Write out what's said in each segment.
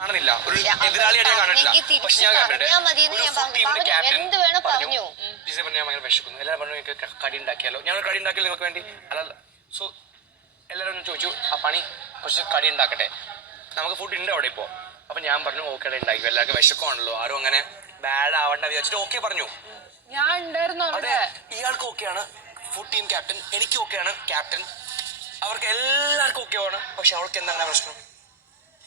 കാണുന്നില്ല. ഒരു എതിരാളിയായിട്ട് ഞാൻ കാണില്ല പക്ഷെ ഞാൻ പറഞ്ഞാ full പറഞ്ഞു. എന്ത് വേണോ ഞാൻ ഭയങ്കര വിശക്കുന്നു എല്ലാവരും പറഞ്ഞു എനിക്ക് കടി ഉണ്ടാക്കിയാലോ ഞാൻ കടി ഉണ്ടാക്കിയാലോ നിങ്ങൾക്ക് വേണ്ടി. അല്ല സോ എല്ലാവരും ചോദിച്ചു ആ പണി കുറച്ച് കടി ഉണ്ടാക്കട്ടെ. നമുക്ക് ഫുഡ് ഉണ്ട് അവിടെ ഇപ്പോ. അപ്പൊ ഞാൻ പറഞ്ഞു ഓക്കെ ഉണ്ടാക്കി. എല്ലാവർക്കും വിശക്കുവാണല്ലോ. ആരും അങ്ങനെ ബാഡ് ആവണ്ട വിചാരിച്ചിട്ട് ഓക്കെ പറഞ്ഞു. ഞാൻ ഉണ്ടായിരുന്നു അതെ അവിടെ ഇയാൾക്ക് ഓക്കെയാണ് ഫുഡ് ടീം ക്യാപ്റ്റൻ എനിക്ക് ഓക്കെയാണ് ക്യാപ്റ്റൻ അവർക്ക് എല്ലാവർക്കും ഓക്കെ ആണ്. പക്ഷെ അവൾക്ക് എന്താണ് പ്രശ്നം?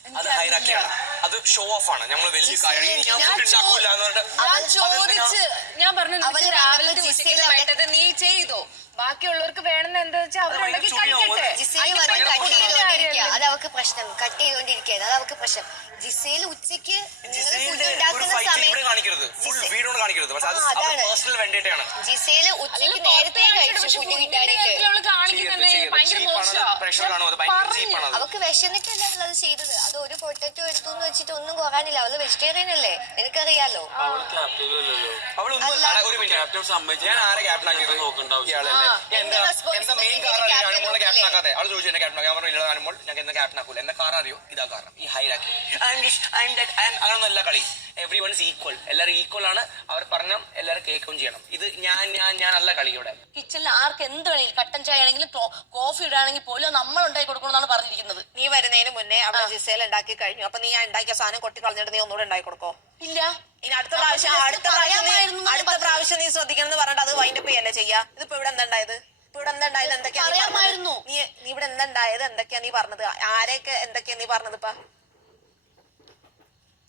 അത് ഹൈറാക്കിയാണ്. അത് ഷോ ഓഫ് ആണ്. നമ്മൾ വലിയ കാര്യം. ഇനി ഞാൻ ഫുഡ് ഉണ്ടാക്കൂല എന്ന് ഞാൻ ചോദിച്ച് ഞാൻ പറഞ്ഞു നിനക്ക് അവർ രാവിലത്തെ വന്നപ്പോ ഉച്ചയ്ക്ക് ജിസേൽ നീ ചെയ്തോ? ബാക്കിയുള്ളവർക്ക് വേണമെന്ന് എന്താ വെച്ചാൽ. കഴിക്കട്ടെ അതിനിപ്പോ വന്ന് കട്ട് ചെയ്തോണ്ടിരിക്കുക അത് അവർക്ക് പ്രശ്നം. കട്ട് ചെയ്തോണ്ടിരിക്കുകയാണ് അത് അവർക്ക് പ്രശ്നം. ജിസയിൽ ഉച്ചയ്ക്ക് നിങ്ങൾ ജിസേലിന്റെ ഫുഡ് ഒരു ഉണ്ടാക്കുന്ന fight സമയം ഇവിടെ കാണിക്കരുത്. ഫുൾ ജിസേ- കാണിക്കരുത്. പക്ഷെ അത് ആ, അതാണ്. പേഴ്സണൽ വേണ്ടിയിട്ടാണ്. ജിസേൽ ഉച്ചയ്ക്ക് നേരത്തെ കഴിച്ചു ഫുഡ് അവൾ കാണിക്കുന്നത് ഭയങ്കര. ചീപ്പാണ്? അവക്ക് വിശന്നിട്ടല്ല അവളത് ചെയ്തത്? അത് ഒരു പൊട്ടറ്റോ എടുത്തു എന്ന് വെച്ചിട്ട് ഒന്നും കുറയാനില്ല അവൾ വെജിറ്റേറിയൻ അല്ലേ? എനിക്കറിയാലോ അല്ല കളി. എവറി വൺ ഇസ് ഈക്വൽ എല്ലാവരും ഈക്വൽ ആണ്. അവർ പറഞ്ഞ എല്ലാവരും കേൾക്കുകയും ചെയ്യണം. ഇത് ഞാൻ ഞാൻ ഞാൻ അല്ല കളിയുടെ. കിച്ചണിൽ ആർക്ക് എന്ത് വേണമെങ്കിലും കട്ടൻ ചായ ആണെങ്കിലും കോഫി ഇടാണെങ്കിൽ പോലും നമ്മൾ ഉണ്ടാക്കി കൊടുക്കണമെന്നാണ് പറഞ്ഞിരിക്കുന്നത്. നീ വരുന്നതിന് മുന്നേ അവിടെ ജിസേൽ ഉണ്ടാക്കി കഴിഞ്ഞു. അപ്പൊ നീ ആ ഉണ്ടാക്കിയ സാധനം കൊട്ടി കളഞ്ഞിട്ട് നീ ഒന്നുകൂടെ ഉണ്ടാക്കി കൊടുക്കോ? ഇല്ല. ഇനി അടുത്ത പ്രാവശ്യം അടുത്ത പ്രാവശ്യം നീ- അടുത്ത പ്രാവശ്യം നീ ശ്രദ്ധിക്കണം എന്ന് പറഞ്ഞിട്ട് അത് വൈൻഡപ്പ് ചെയ്യല്ലേ ചെയ്യാ? ഇതിപ്പോ ഇവിടെ എന്തായത് ഇവിടെ എന്താ ഉണ്ടായത്? എന്തൊക്കെയാ നീ നീ ഇവിടെ എന്താ എന്തൊക്കെയാ നീ പറഞ്ഞത്? ആരെയൊക്കെ എന്തൊക്കെയാ നീ പറഞ്ഞത് ഇപ്പൊ?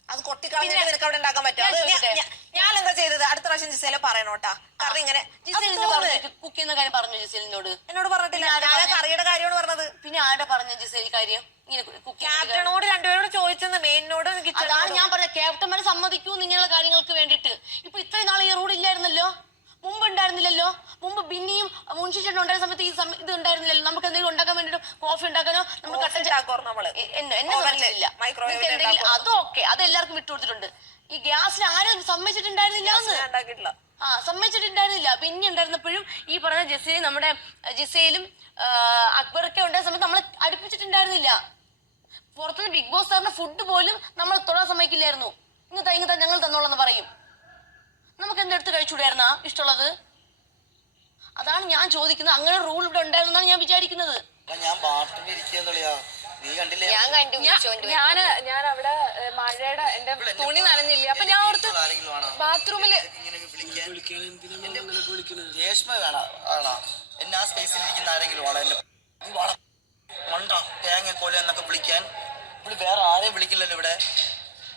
അത് കൊട്ടി കളഞ്ഞിട്ട് നിനക്ക് അവിടെ ഉണ്ടാക്കാൻ പറ്റുമോ? ഞാൻ എന്താ ചെയ്തത്? അടുത്ത പ്രാവശ്യം ജിസേലെ പറയണോട്ടാ കാരണം ഇങ്ങനെ കുക്ക് ചെയ്യുന്ന കാര്യം പറഞ്ഞു ജിസേലിനോട്. എന്നോട് പറഞ്ഞിട്ടില്ല. ഞാൻ കറിയുടെ കാര്യമാണ് പറഞ്ഞത്. പിന്നെ ആരുടെ പറഞ്ഞ ജിസേൽ കാര്യം? ക്യാപ്റ്റനോട് രണ്ടുപേരോട് ചോദിച്ചെന്ന് മെയിനോട് അതാണ് ഞാൻ പറഞ്ഞ ക്യാപ്റ്റന്മാരെ സമ്മതിക്കൂ ഇങ്ങനെയുള്ള കാര്യങ്ങൾക്ക് വേണ്ടിയിട്ട്. ഇപ്പൊ ഇത്രയും നാളെ ഈ റൂൾ ഇല്ലായിരുന്നല്ലോ? മുമ്പ് ഉണ്ടായിരുന്നില്ലല്ലോ മുമ്പ് ബിന്നിയും മുൻഷി ചേട്ടൻ ഉണ്ടായിരുന്ന സമയത്ത് ഈ സമയം ഇത് ഉണ്ടായിരുന്നില്ലല്ലോ. നമുക്ക് എന്തെങ്കിലും ഉണ്ടാക്കാൻ വേണ്ടിട്ട് കോഫി ഉണ്ടാക്കാനോ? നമുക്ക് കട്ടൻ എന്നെ സംബന്ധിച്ചില്ല എന്തെങ്കിലും. അതൊക്കെ അത് എല്ലാവർക്കും വിട്ടുകൊടുത്തിട്ടുണ്ട് ഈ ഗ്യാസിൽ ആരും സമ്മതിച്ചിട്ടുണ്ടായിരുന്നില്ല എന്ന്. ആ സമ്മതിച്ചിട്ടുണ്ടായിരുന്നില്ല. പിന്നെ ഉണ്ടായിരുന്നപ്പോഴും ഈ പറഞ്ഞ ജസീൽ നമ്മുടെ ജിസയിലും അക്ബറൊക്കെ ഉണ്ടായ സമയത്ത് നമ്മൾ അടുപ്പിച്ചിട്ടുണ്ടായിരുന്നില്ല. പുറത്തുനിന്ന് ബിഗ് ബോസ് സാറിന്റെ ഫുഡ് പോലും നമ്മൾ തൊടാൻ സമ്മതിക്കില്ലായിരുന്നു. ഇങ്ങ് താ ഇങ്ങ് താ ഞങ്ങൾ തന്നോളെന്ന് പറയും. നമുക്ക് എന്തെടുത്ത് കഴിച്ചുകൂടായിരുന്നാ? ഇഷ്ടമുള്ളത്? അതാണ് ഞാൻ ചോദിക്കുന്നത്. അങ്ങനെ റൂൾ ഇവിടെ ഉണ്ടായിരുന്നാണ് ഞാൻ വിചാരിക്കുന്നത്. ഞാൻ നീ കണ്ടില്ലേ? ഞാൻ കണ്ടു ഞാൻ ഞാൻ അവിടെ മഴയുടെ എന്റെ തുണി നനഞ്ഞില്ല? അപ്പൊ ഞാൻ ഓർത്ത് ബാത്റൂമിൽ രേഷ്മ വേണ? എന്നെ ആ സ്പേസിൽ ഇരിക്കുന്ന ആരെങ്കിലും ആണോ? എന്നെ നീ മണ്ട തേങ്ങ കോല എന്നൊക്കെ വിളിക്കാൻ ഇവിടെ വേറെ ആരെയും വിളിക്കില്ലല്ലോ ഇവിടെ.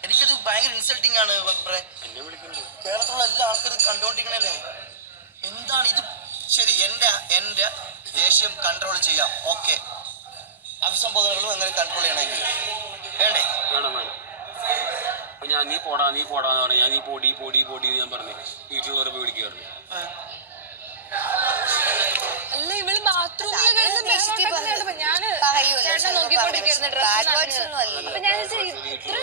എനിക്കത് ഭയങ്കര ഇൻസൾട്ടിങ് ആണ് വിളിക്കണത് കേരളത്തിലുള്ള എല്ലാ ആൾക്കാരും കണ്ടുകൊണ്ടിരിക്കണല്ലേ എന്താണ് ഇത്? ശരി എന്റെ എന്റെ ദേഷ്യം കൺട്രോൾ ചെയ്യാം. ഓക്കെ അഭിസംബോധനകളും അങ്ങനെ കൺട്രോൾ ചെയ്യണമെങ്കിൽ. വേണ്ടേ? വേണം വേണം. അപ്പൊ ഞാൻ നീ പോടാ നീ പോടാന്ന് പറഞ്ഞു. ഞാൻ നീ പോടി പോടി പോടി എന്ന് ഞാൻ പറഞ്ഞു. വീട്ടിലുള്ളവരെ പോയി വിളിക്കുമായിരുന്നു അല്ല ഇവൾ ബാത്റൂമിൽ കിടന്ന് ഞാൻ ചേട്ടനെ നോക്കിക്കൊണ്ടിരിക്കുന്നു ഡ്രസ്. അപ്പൊ ഞാൻ വിചാരിച്ചു,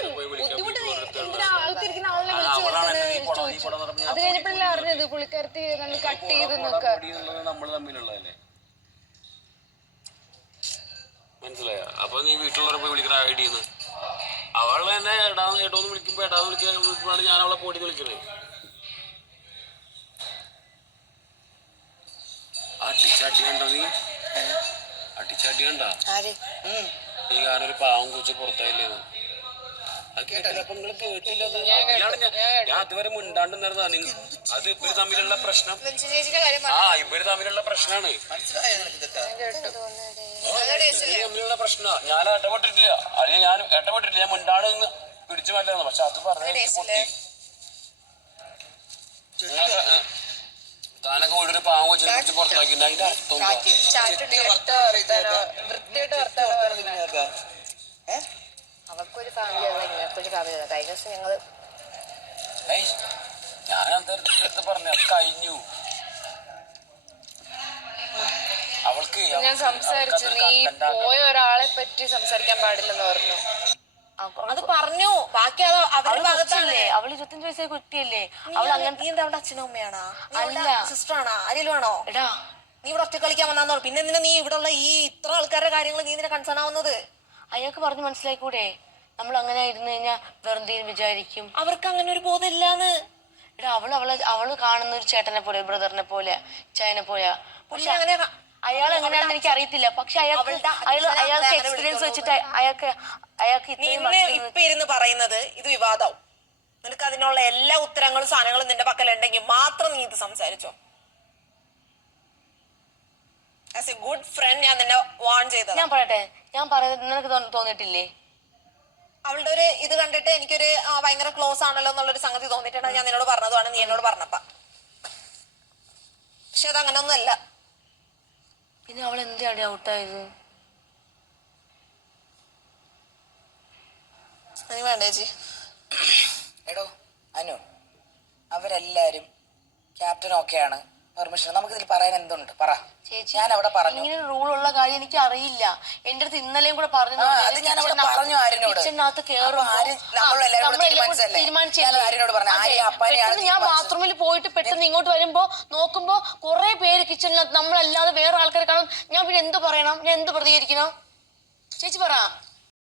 പുള്ളിക്കാരത്തി നമ്മൾ കട്ട് ചെയ്ത് നോക്ക നമ്മൾ തമ്മിലുള്ളതല്ലേ? മനസ്സിലായ? അപ്പൊ നീ വീട്ടിലുള്ളവരെ പോയി വിളിക്കുന്ന ഐഡിയ അവൾ എന്നെ എടാന്ന് കേട്ടോന്ന് വിളിക്കുമ്പോ എടാന്ന് വിളിക്കാൻ വിളിക്കുമ്പോഴാണ് ഞാൻ അവളെ പൊടി വിളിക്കണേ അടിച്ചടി കണ്ടോ നീ? അടിച്ചടി കണ്ടാ. നീ കാരണം ഒരു പാവം കൊച്ചു പുറത്തായില്ലേ? ഞാൻ ഞാൻ അതുവരെ മിണ്ടാണ്ട് നിന്നതാ. നിങ്ങൾ അത് ഇവർ തമ്മിലുള്ള പ്രശ്നം. ആ ഇവർ തമ്മിലുള്ള പ്രശ്നമാണ് തമ്മിലുള്ള പ്രശ്നമാ ഞാൻ ഇടപെട്ടിട്ടില്ല. അല്ലെങ്കിൽ ഞാൻ ഇടപെട്ടിട്ടില്ല. ഞാൻ മുണ്ടാണ് എന്ന് പിടിച്ചു മാറ്റാന്ന് പക്ഷെ അത് പറഞ്ഞു താനൊക്കെ വീടൊരു പാവം വെച്ച് പിടിച്ച് പുറത്താക്കി അതിന്റെ അർത്ഥം. അവർക്കൊരു ഫാമിലി ഫാമിലി ഉള്ള കഴിഞ്ഞ ദിവസം ഞങ്ങൾ കഴിഞ്ഞു. അവൾക്ക് ഞാൻ സംസാരിച്ചു. നീ പോയ ഒരാളെ പറ്റി സംസാരിക്കാൻ പാടില്ലെന്ന് പറഞ്ഞു. അത് പറഞ്ഞു. ബാക്കി അത് അവരുടെ ഭാഗത്താണല്ലേ ഭാഗത്താണ്. അവൾ ഇരുപത്തഞ്ച് വയസ്സായ കുട്ടിയല്ലേ? അവൾ അങ്ങനെ നീ എന്താ അവിടെ അച്ഛനും അമ്മയാണോ? അല്ല. സിസ്റ്റർ ആണോ ആരെങ്കിലും ആണോ എടാ. നീ ഇവിടെ ഒറ്റ കളിക്കാൻ വന്നാന്നോ പിന്നെ എന്തിനാ നീ ഇവിടെ ഉള്ള ഈ ഇത്ര ആൾക്കാരുടെ കാര്യങ്ങൾ നീ ഇതിനെ കൺസേൺ ആവുന്നത്? അയാൾക്ക് പറഞ്ഞു മനസ്സിലായിക്കൂടെ? നമ്മൾ അങ്ങനെ ഇരുന്ന് കഴിഞ്ഞാൽ വെറുതെ വിചാരിക്കും. അവർക്ക് അങ്ങനെ ഒരു ബോധമില്ലാന്ന്. എടാ അവൾ അവളെ അവൾ കാണുന്ന ഒരു ചേട്ടനെ പോലെ ബ്രദറിനെ പോലെ ചായനെ പോലെ പക്ഷെ അങ്ങനെ അയാൾ എങ്ങനെയാണെന്ന് എനിക്ക് അറിയത്തില്ല പക്ഷെ അയാൾക്ക് അയാൾ അയാൾക്ക് എക്സ്പീരിയൻസ് വെച്ചിട്ട് അയാൾക്ക് അയാൾക്ക് ഇപ്പൊ ഇരുന്ന് പറയുന്നത് ഇത് വിവാദവും. നിനക്ക് അതിനുള്ള എല്ലാ ഉത്തരങ്ങളും സാധനങ്ങളും നിന്റെ പക്കലുണ്ടെങ്കിൽ മാത്രം നീ ഇത് സംസാരിച്ചോ. ആസ് എ ഗുഡ് ഫ്രണ്ട് ഞാൻ നിന്നെ വാൺ ചെയ്തത്. ഞാൻ പറയട്ടെ? ഞാൻ പറയുന്നത് നിനക്ക് തോന്നിട്ടില്ലേ തോന്നിയിട്ടില്ലേ? അവളുടെ ഒരു ഇത് കണ്ടിട്ട് എനിക്കൊരു ഭയങ്കര ക്ലോസ് ആണല്ലോ എന്നുള്ളൊരു സംഗതി തോന്നിയിട്ടാണ് ഞാൻ നിന്നോട് പറഞ്ഞതുമാണ് നീ എന്നോട് പറഞ്ഞപ്പ. പക്ഷെ അത് അങ്ങനെ ഒന്നുമല്ല പിന്നെ അവൾ എന്താണ് ഔട്ടായത്? നീ വേണ്ട ചേച്ചി? എടോ അനു അവരെല്ലാരും ക്യാപ്റ്റൻ ഓക്കെയാണ് പെർമിഷൻ നമുക്ക് ഇതിൽ പറയാൻ എന്തുണ്ട്? പറ. ചേച്ചി ഞാൻ അവിടെ പറഞ്ഞു. ഇങ്ങനെ റൂൾ ഉള്ള കാര്യം എനിക്ക് അറിയില്ല. എന്റെ അടുത്ത് ഇന്നലെയും കൂടെ പറഞ്ഞു അത് ഞാൻ അവിടെ പറഞ്ഞു ആര്യനോട്. കിച്ചണിനകത്ത് കേറും? ഞാൻ. ബാത്റൂമിൽ പോയിട്ട് പെട്ടെന്ന് ഇങ്ങോട്ട് വരുമ്പോ നോക്കുമ്പോ കുറെ പേര് കിച്ചണിനകത്ത് നമ്മളല്ലാതെ വേറെ ആൾക്കാരെ കാണും. ഞാൻ പിന്നെ എന്ത് പറയണം? ഞാൻ എന്ത് പ്രതികരിക്കണം? ചേച്ചി പറ.